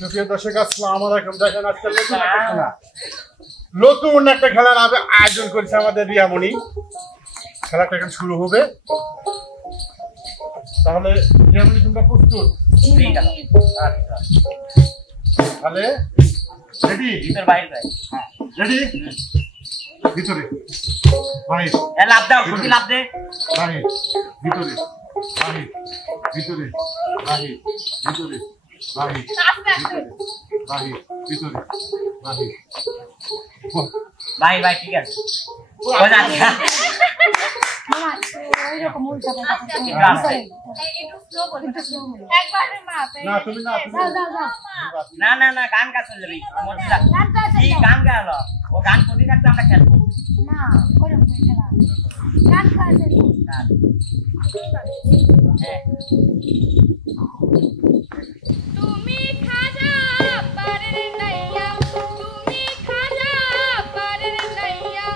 সুপ্রিয় দর্শক আসসালামু আলাইকুম। দেখেন আজকে নতুন একটা খেলার আয়োজন করেছে আমাদের রিয়ামণি। খেলাটা এখন শুরু হবে। তাহলে রিয়ামণি তোমরা প্রস্তুত? তাহলে রেডি? ভিতর বাইরে যাই। হ্যাঁ রেডি। ভিতরে বাইরে এ লাভ দাও, গুটি লাভ দে। বাইরে ভিতরে বাইরে ভিতরে বাইরে ভিতরে বাইরে বাইরে ভিতরে বাইরে। ভাই ভাই ঠিক আছে। ওই না মামা ওইরকম উল্টা পাল্টা একটু স্লো বল, একবারে মাপ। না তুমি না যাও যাও যাও। না না না গান গা চলে যাবে। মজা কি গান গালো? ও গান কোটি থাকতে আমরা খেলবো না, ওইরকম খেলা গান গাইছে। হ্যাঁ তুমি খাজা পারের নাইয়া, তুমি খাজা পারের নাইয়া,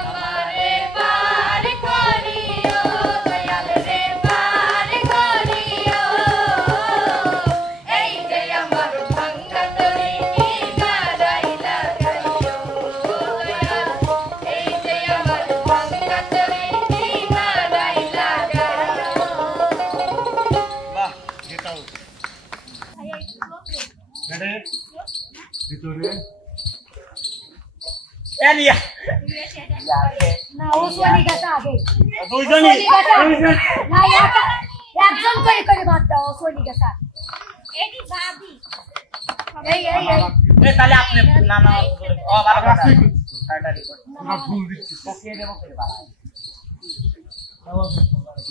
আমারে বার করিও দয়াল রে বার করিও। এই যে আমার ভাঙ্গা তরি কি গাড়াই লাগাইও দয়াল, এই যে আমার ভাঙ্গা তরি কি গাড়াই লাগাইও। বাহ যেটাও রেডি ভিতরে এলিয়া না ও সোনি গেছে আগে, দুইজনই না একজন করে করে বাদ দাও। ও সোনি গেছে এটি ভাবি। এই এই এই এ তাহলে আপনি না না ও ভালো কথা টাটা রিপোর্ট তোমরা ভুল দিচ্ছি। ওকে দেবো করে ভালো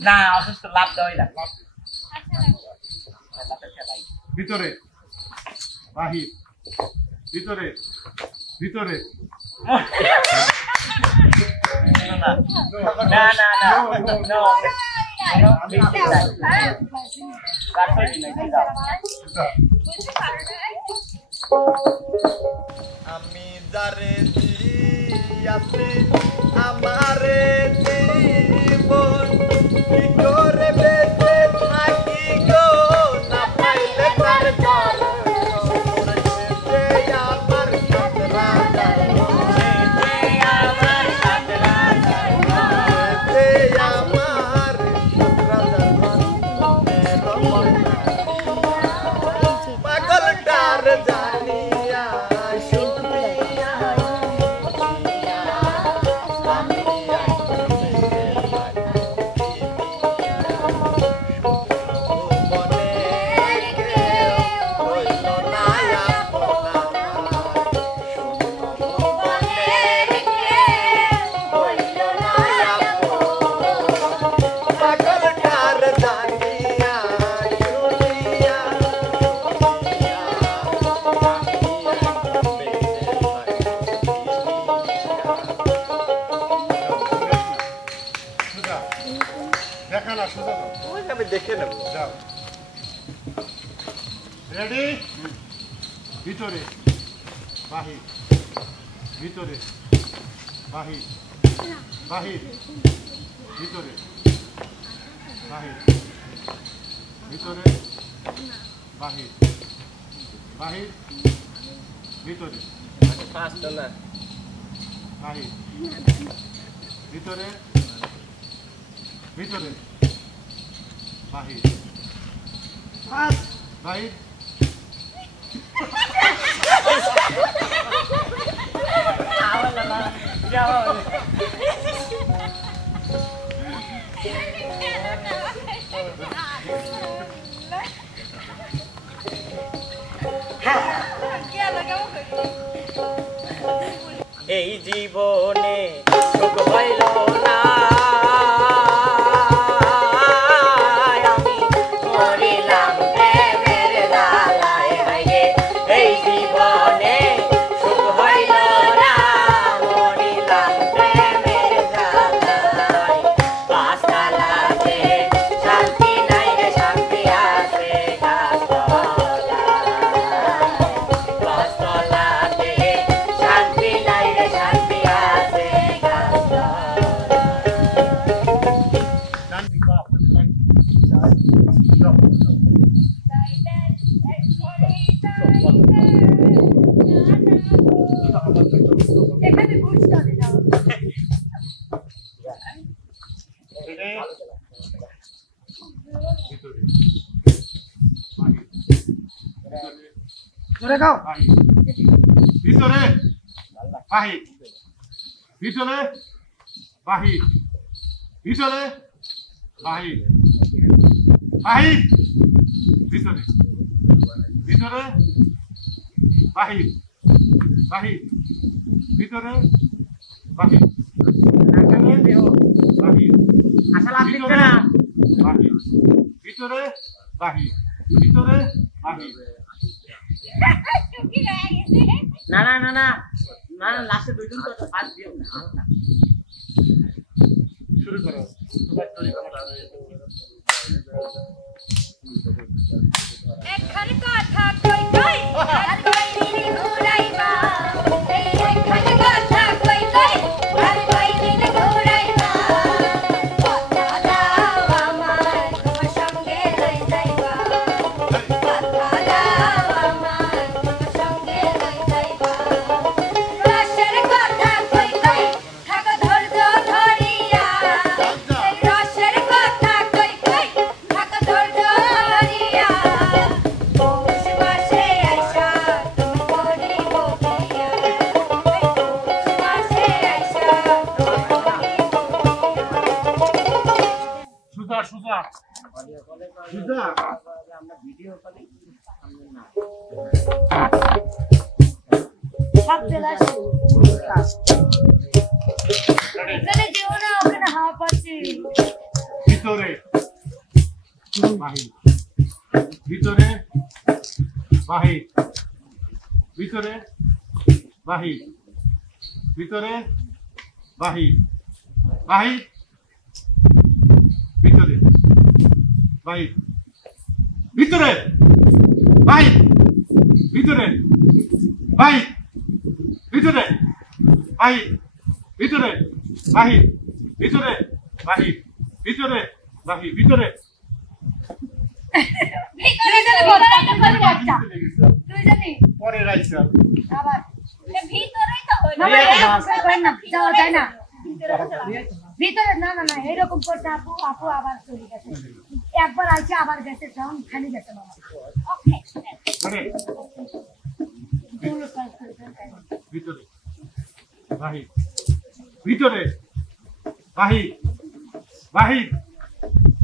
না অসুস্থ লাভ দেওয়াই লাগবে। লাভের খেলাই ভিতরে বাহির ভিতরে ভিতরে না না না না নো আমি যারে দিয়াছি আমারে জীবন কি করে বেঁচে থাকি গো, না পাইলে তার দর্শন সে আমার সাতরা সে আমার সাতরা পাগলটার জানিয়া শুনিয়া দেখা না সোজা দাও। আমি দেখে নেব। যাও রেডি ভিতরে বাহির ভিতরে বাহির বাহির ভিতরে বাহির ভিতরে বাহির বাহির ভিতরে ফাস্ট না বাহির ভিতরে ভিতরে বাহির বাহির এই জীবনে সুখ হইল না, আমি মরিলাম প্রেমের জ্বালায়। হায়রে এই জীবনে সুখ হইল না, মরিলাম প্রেমের জ্বালায়। গাছতলাতে শান্তি নাই রে, শান্তি আছে গাছতলায়। গাছতলাতে শান্তি নাই রে, শান্তি আছে গাছতলায়। জোরে খাও বাহির ভিতরে বাহির ভিতরে বাহির ভিতরে বাহির বাহির ভিতরে ভিতরে বাহির বাহির ভিতরে বাহির বাহির আশা লাভ দিচ্ছে না বাহির ভিতরে বাহির ভিতরে বাহির না না না না না লাস্টে দুইজন তো পাঁচ দিও না শুরু করো একখান কথা কই কই আর কইনি ঘুরাইবা এই একখান কথা কই কই আর কইনি ঘুরাইবা কথা দাও আমার তোমার সঙ্গে লই যাইবা কথা দাও আমার তোমার সঙ্গে লই যাইবা রসের কথা কই কই থাকো ধৈর্য ধরিয়া এই রসের কথা কই কই থাকো ধৈর্য ধরিয়া পৌষ মাসে আইসা তুমি করিব বিয়া পৌষ মাসে আইসা তুমি করিব সুজা সুজা সুজা আমরা ভিডিও কলে সামনে না সব চলে আসে এখানে যেও না ওখানে হাওয়া পাচ্ছে ভিতরে বাহির ভিতরে বাহির ভিতরে বাহির ভিতরে বাহির বাহির ভিতরে বাহির ভিতরে বাহির ভিতরে বাহির ভিতরে বাহির ভিতরে বাহির ভিতরে বাহির ভিতরে বাহির ভিতরে ভিতরে চলে বাচ্চা তুই জানি পরে রাইছা আবার ভিতরেই তো হইলো না ভাই না যাওয়া যায় না ভিতরে না না না এরকম করতে আপু আপু আবার চলে গেছে একবার আইছে আবার গেছে তখন খালি গেছে বাবা ওকে মানে ভিতরে বাহির ভিতরে বাহির বাহির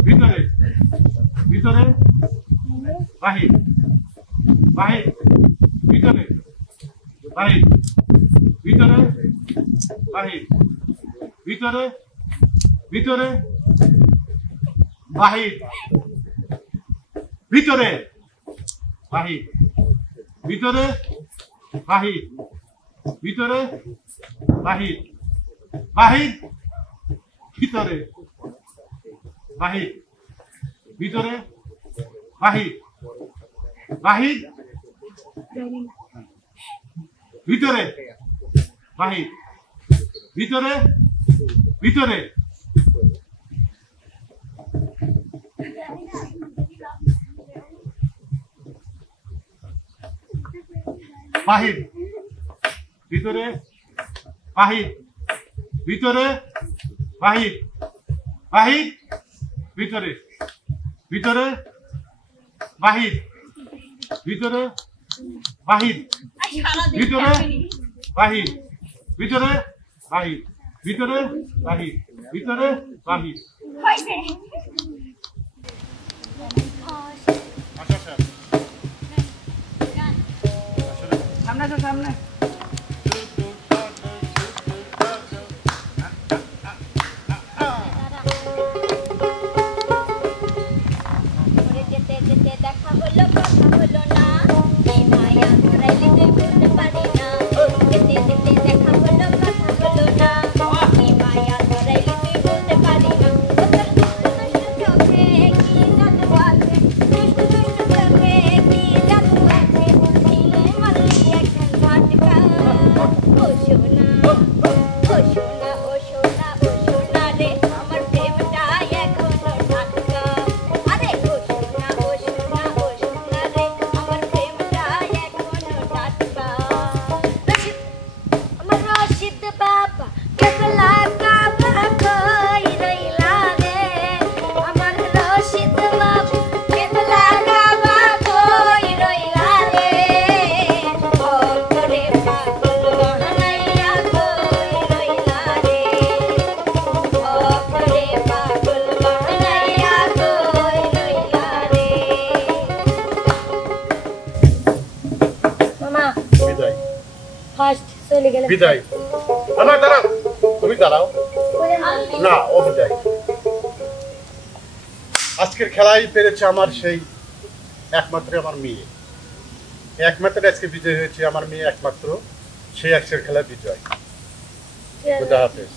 ভিতরে ভিতরে বাহির বাহির ভিতরে বাহির ভিতরে বাহির ভিতরে ভিতরে বাহির ভিতরে বাহির ভিতরে বাহির ভিতরে বাহির বাহির ভিতরে বাহির ভিতরে বাহির বাহির ভিতরে বাহির ভিতরে ভিতরে বাহির ভিতরে বাহির ভিতরে বাহির বাহির ভিতরে ভিতরে বাহির ভিতরে বাহির ভিতরে বাহির ভিতরে বাহির ভিতরে বাহির ভিতরে বাহির হইছে আচ্ছা স্যার সামনে তো সামনে ওরে যেতে যেতে দেখা হলো কথা হলো না কি মায়া ধরাইলে তুই বুঝতে পারি না যেতে যেতে দেখা হলো কথা হলো না কি মায়া ধরাইলে তুই বুঝতে পারি না তোর দুষ্টু চোখে কি জাদু আছে দুষ্টু চোখে কি জাদু আছে ছিলে মারলি একখান ঝটকা চলে গেলে বিদায়। না দাঁড়াও, তুমি দাঁড়াও। না, ও বিদায়। আজকের খেলায় পেরেছে আমার সেই একমাত্র আমার মেয়ে। একমাত্র আজকে বিজয় হয়েছে আমার মেয়ে একমাত্র, সেই আজকের খেলা বিজয়। খুদা হাফেজ।